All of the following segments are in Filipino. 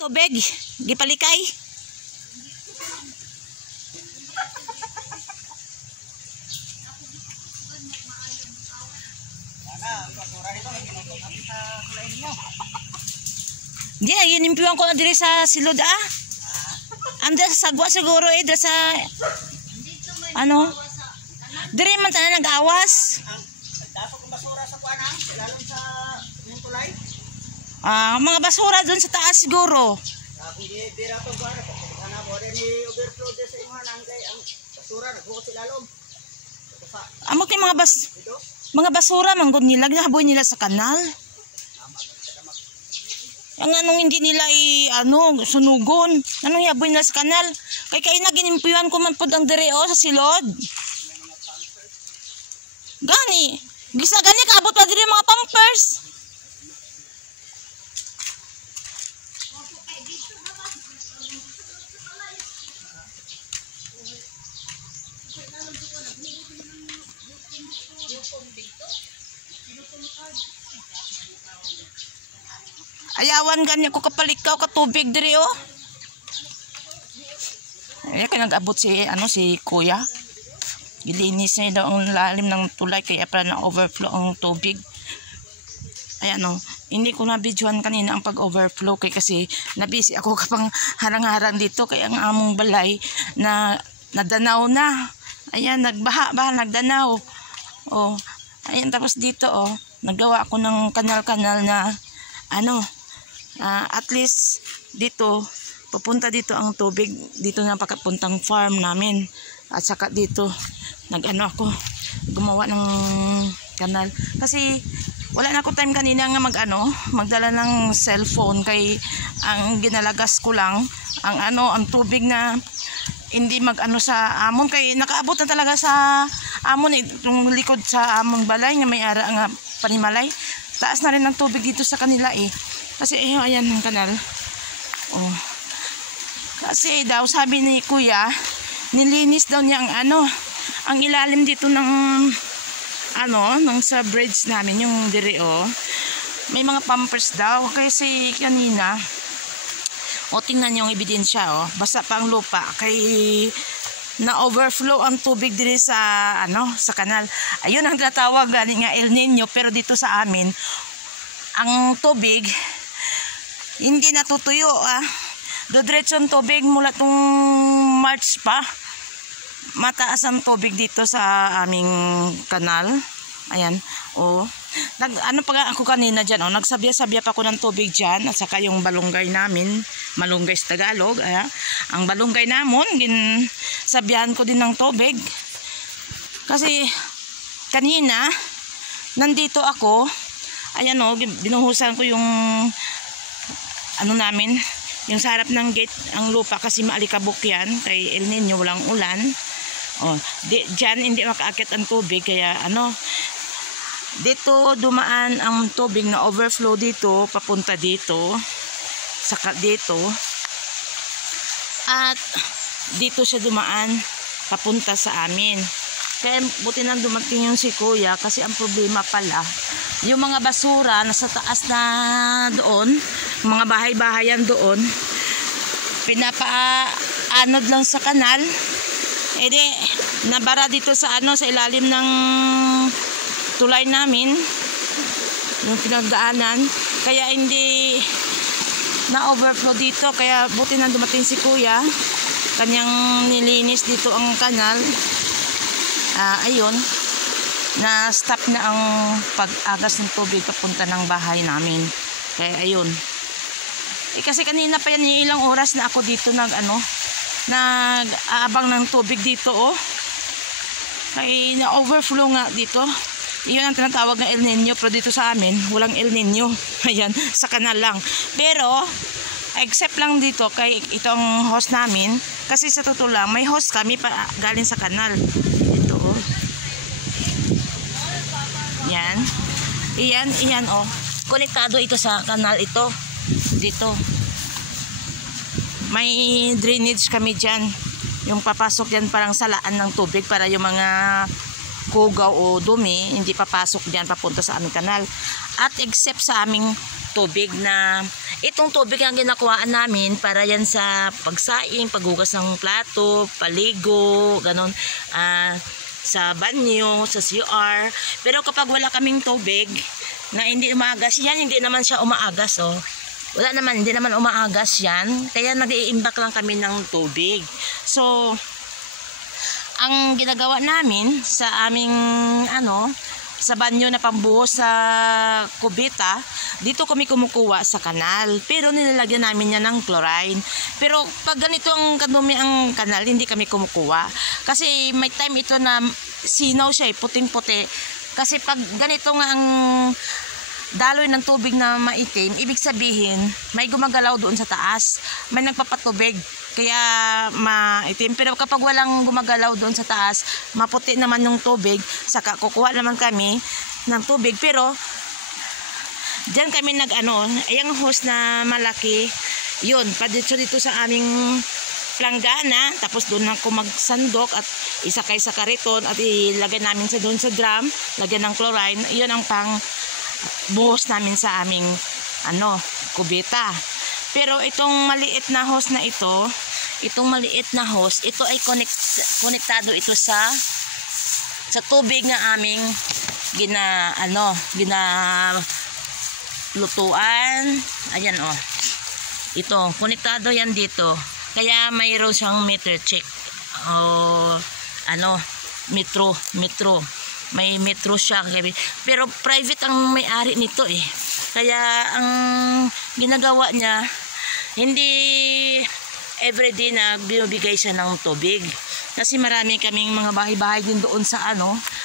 Tubig, gipalikay. Di na, inimpiwan ko na dire sa silod Anda sa sagwa siguro dire sa ano? Dire man tanan nag-awas. Dapat ang basura sa kuanang, lalong sa tulay. Mga basura doon sa taas siguro. Kung di rato kuanang, ana mo ni overflow sa imuhan ang kay ang basura nagbukot sa lalom. Amo kay mga basura manggod nila ginahaboy nila sa kanal. Ang anong hindi nila sunugon. Anong yaboy nila sa kanal? Kay na ginimpiwan ko man pod ang direo sa silod. Gani, gisa gani kaabot pa dire mga pampers. Ayawan ganyan ko kapalikaw ka tubig dire Ay kay nag-abot si kuya. Gilinis niya daw ang lalim ng tulay kaya pala na-overflow ang tubig. Ayan hindi ko na-videoan kanina ang pag-overflow kasi nabisi ako kapang harang-harang dito kaya ang among balay na nadanaw na. Ayan, nagbaha ba, nagdanaw. Ayan, tapos dito naggawa ako ng kanal-kanal na at least dito papunta dito ang tubig dito na pagkapuntang farm namin at saka dito ako gumawa ng kanal kasi wala na ako time kanina nga magdala ng cellphone kay ang ginalagas ko lang ang tubig na hindi sa amon kay nakaabot na talaga sa amon itong likod sa amon balay nga may ara nga panimalay taas na rin ang tubig dito sa kanila kasi ayan ang kanal. Kasi daw sabi ni kuya, nilinis daw niya ang ilalim dito ng sa bridge namin yung dire May mga pampers daw kasi kanina tingnan niyo yung ebidensya basa pa ang lupa kay na overflow ang tubig dire sa sa kanal. Ayun ang tinatawag galing nga El Nino pero dito sa amin ang tubig hindi natutuyo dodiretso ang tubig mula tong March pa. Mataas ang tubig dito sa aming kanal. Ayan. Ako kanina diyan nagsabya-sabya pa ako ng tubig diyan at saka yung balunggay namin, malunggay sa Tagalog, ang balunggay namon ginsabihan ko din ng tubig. Kasi kanina nandito ako, ayan binuhusan ko yung namin, yung sa harap ng gate, ang lupa kasi maalikabok yan kay El Nino, walang ulan. Diyan hindi makaakit ang tubig kaya dito dumaan ang tubig na overflow dito papunta dito saka dito at dito siya dumaan papunta sa amin. Kaya buti nang dumating yung si kuya kasi ang problema pala yung mga basura nasa taas na doon, mga bahay-bahayan doon pinapaanod lang sa kanal nabara dito sa sa ilalim ng tulay namin yung pinagdaanan kaya hindi na overflow dito kaya buti nang dumating si kuya kanyang nilinis dito ang kanal. Ayun na stop na ang pag-agas ng tubig papunta ng bahay namin kaya ayun kasi kanina pa yan ilang oras na ako dito nag-aabang ng tubig dito kaya na-overflow nga dito. Iyon ang tinatawag na El Nino pero dito sa amin walang El Nino. Ayan, sa kanal lang. Pero except lang dito kay itong host namin kasi sa totoo lang may host kami galing sa kanal. Ito Yan. Iyan konektado ito sa kanal ito. Dito. May drainage kami dyan. Yung papasok dyan parang salaan ng tubig para yung mga kugaw o dumi hindi papasok dyan papunta sa aming kanal. At except sa aming tubig na itong tubig ang ginakuhaan namin para yan sa pagsaing, paghugas ng plato, paligo, ganon, sa banyo, sa CR. Pero kapag wala kaming tubig na hindi umaagas, yan hindi naman siya umaagas, oh. Wala naman, hindi naman umaagas yan. Kaya nag-iimbak lang kami ng tubig. So, ang ginagawa namin sa aming sa banyo na pambuhos sa kubeta, dito kami kumukuha sa kanal. Pero nilalagyan namin yan ng chlorine. Pero pag ganito ang kadumi ang kanal, hindi kami kumukuha. Kasi may time ito na sinaw siya, puting-puti. Kasi pag ganito nga ang daloy ng tubig na maitim, ibig sabihin may gumagalaw doon sa taas, may nagpapatubig kaya maitim. Pero kapag walang gumagalaw doon sa taas, maputi naman yung tubig, saka kukuha naman kami ng tubig. Pero diyan kami ayang hose na malaki, yun, padito dito sa aming planggana. Tapos doon ako magsandok at isakay sa kariton at ilagay namin doon sa drum, lagyan ng chlorine. Yun ang pang buhos namin sa aming kubeta. Pero itong maliit na hose na ito, ito ay konektado ito sa tubig na aming lutuan. Ayan, oh. Ito, konektado yan dito. Kaya mayroon siyang meter check. Metro. May metro siya. Pero private ang may-ari nito eh. Kaya ang ginagawa niya, hindi everyday na binibigay siya ng tubig. Kasi marami kaming mga bahay-bahay din doon sa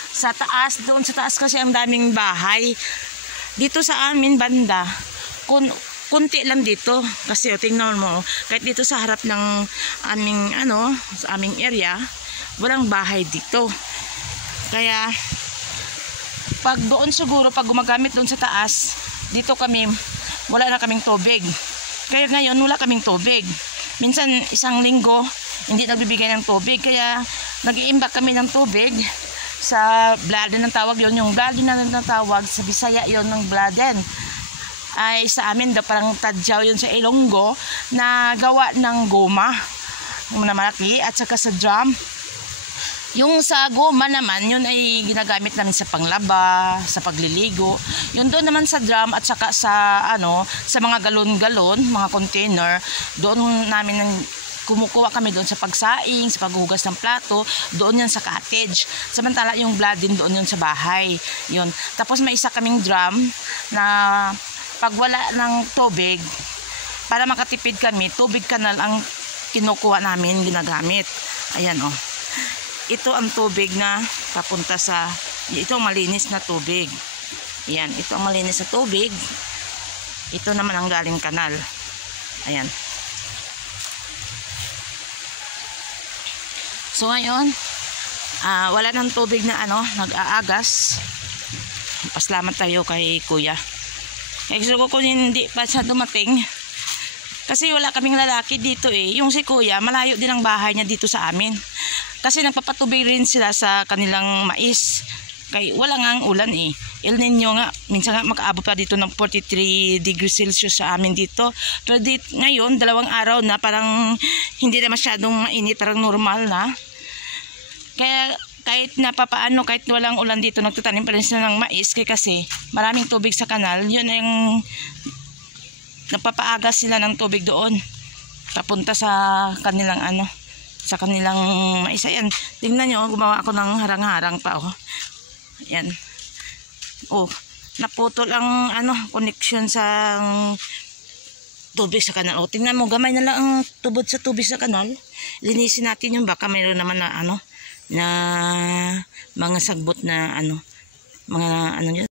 sa taas. Doon sa taas kasi ang daming bahay. Dito sa amin banda, kunti lang dito. Kasi tingnan mo, kahit dito sa harap ng aming sa aming area, walang bahay dito. Kaya pag doon siguro, pag gumagamit doon sa taas, dito kami, wala na kaming tubig. Kaya ngayon, wala kaming tubig. Minsan, isang linggo, hindi nagbibigay ng tubig. Kaya, nag-iimbak kami ng tubig sa bladen ng tawag yon. Yung bladen na natawag, sa Bisaya yon ng bladen. Ay sa amin, parang tadyaw yun sa Ilonggo, na gawa ng goma, na malaki, at saka sa drum. Yung sa goma naman, yun ay ginagamit namin sa panglaba, sa pagliligo. Yun doon naman sa drum at saka sa sa mga galon-galon, mga container, doon namin kumukuha kami doon sa pagsaing, sa paghugas ng plato, doon yan sa cottage. Samantala yung blood din doon yun sa bahay. Yun. Tapos may isa kaming drum na pag wala ng tubig, para makatipid kami, tubig kanal ang kinukuha namin, ginagamit. Ayan, oh. Ito ang tubig na papunta sa, ito ang malinis na tubig. Ayan, ito ang malinis na tubig. Ito naman ang galing kanal. Ayan. So ngayon, wala ng tubig na nag-aagas. Pasalamat tayo kay Kuya. Gusto ko kung hindi pa siya dumating. Kasi wala kaming lalaki dito eh. Yung si Kuya, malayo din ang bahay niya dito sa amin. Kasi nagpapatubig rin sila sa kanilang mais. Kaya wala nga ang ulan eh. El Nino nga, minsan nga makaabot pa dito ng 43 degrees Celsius sa amin dito. Pero ngayon, 2 araw na, parang hindi na masyadong mainit, parang normal na. Kaya kahit napapaano, kahit walang ulan dito, nagtatanim pa rin sila ng mais. Kasi maraming tubig sa kanal. Yun ang napapaagas sila ng tubig doon. Papunta sa kanilang sa kanilang mais. Ayan, tingnan nyo, gumawa ako ng harang-harang pa, oh. Ayan. Oh, naputol ang connection sa tubig sa kanal. Oh, tingnan mo, gamay na lang ang tubod sa tubig sa kanal. Linisin natin yung baka mayroon naman na na mga sagbot na mga yun.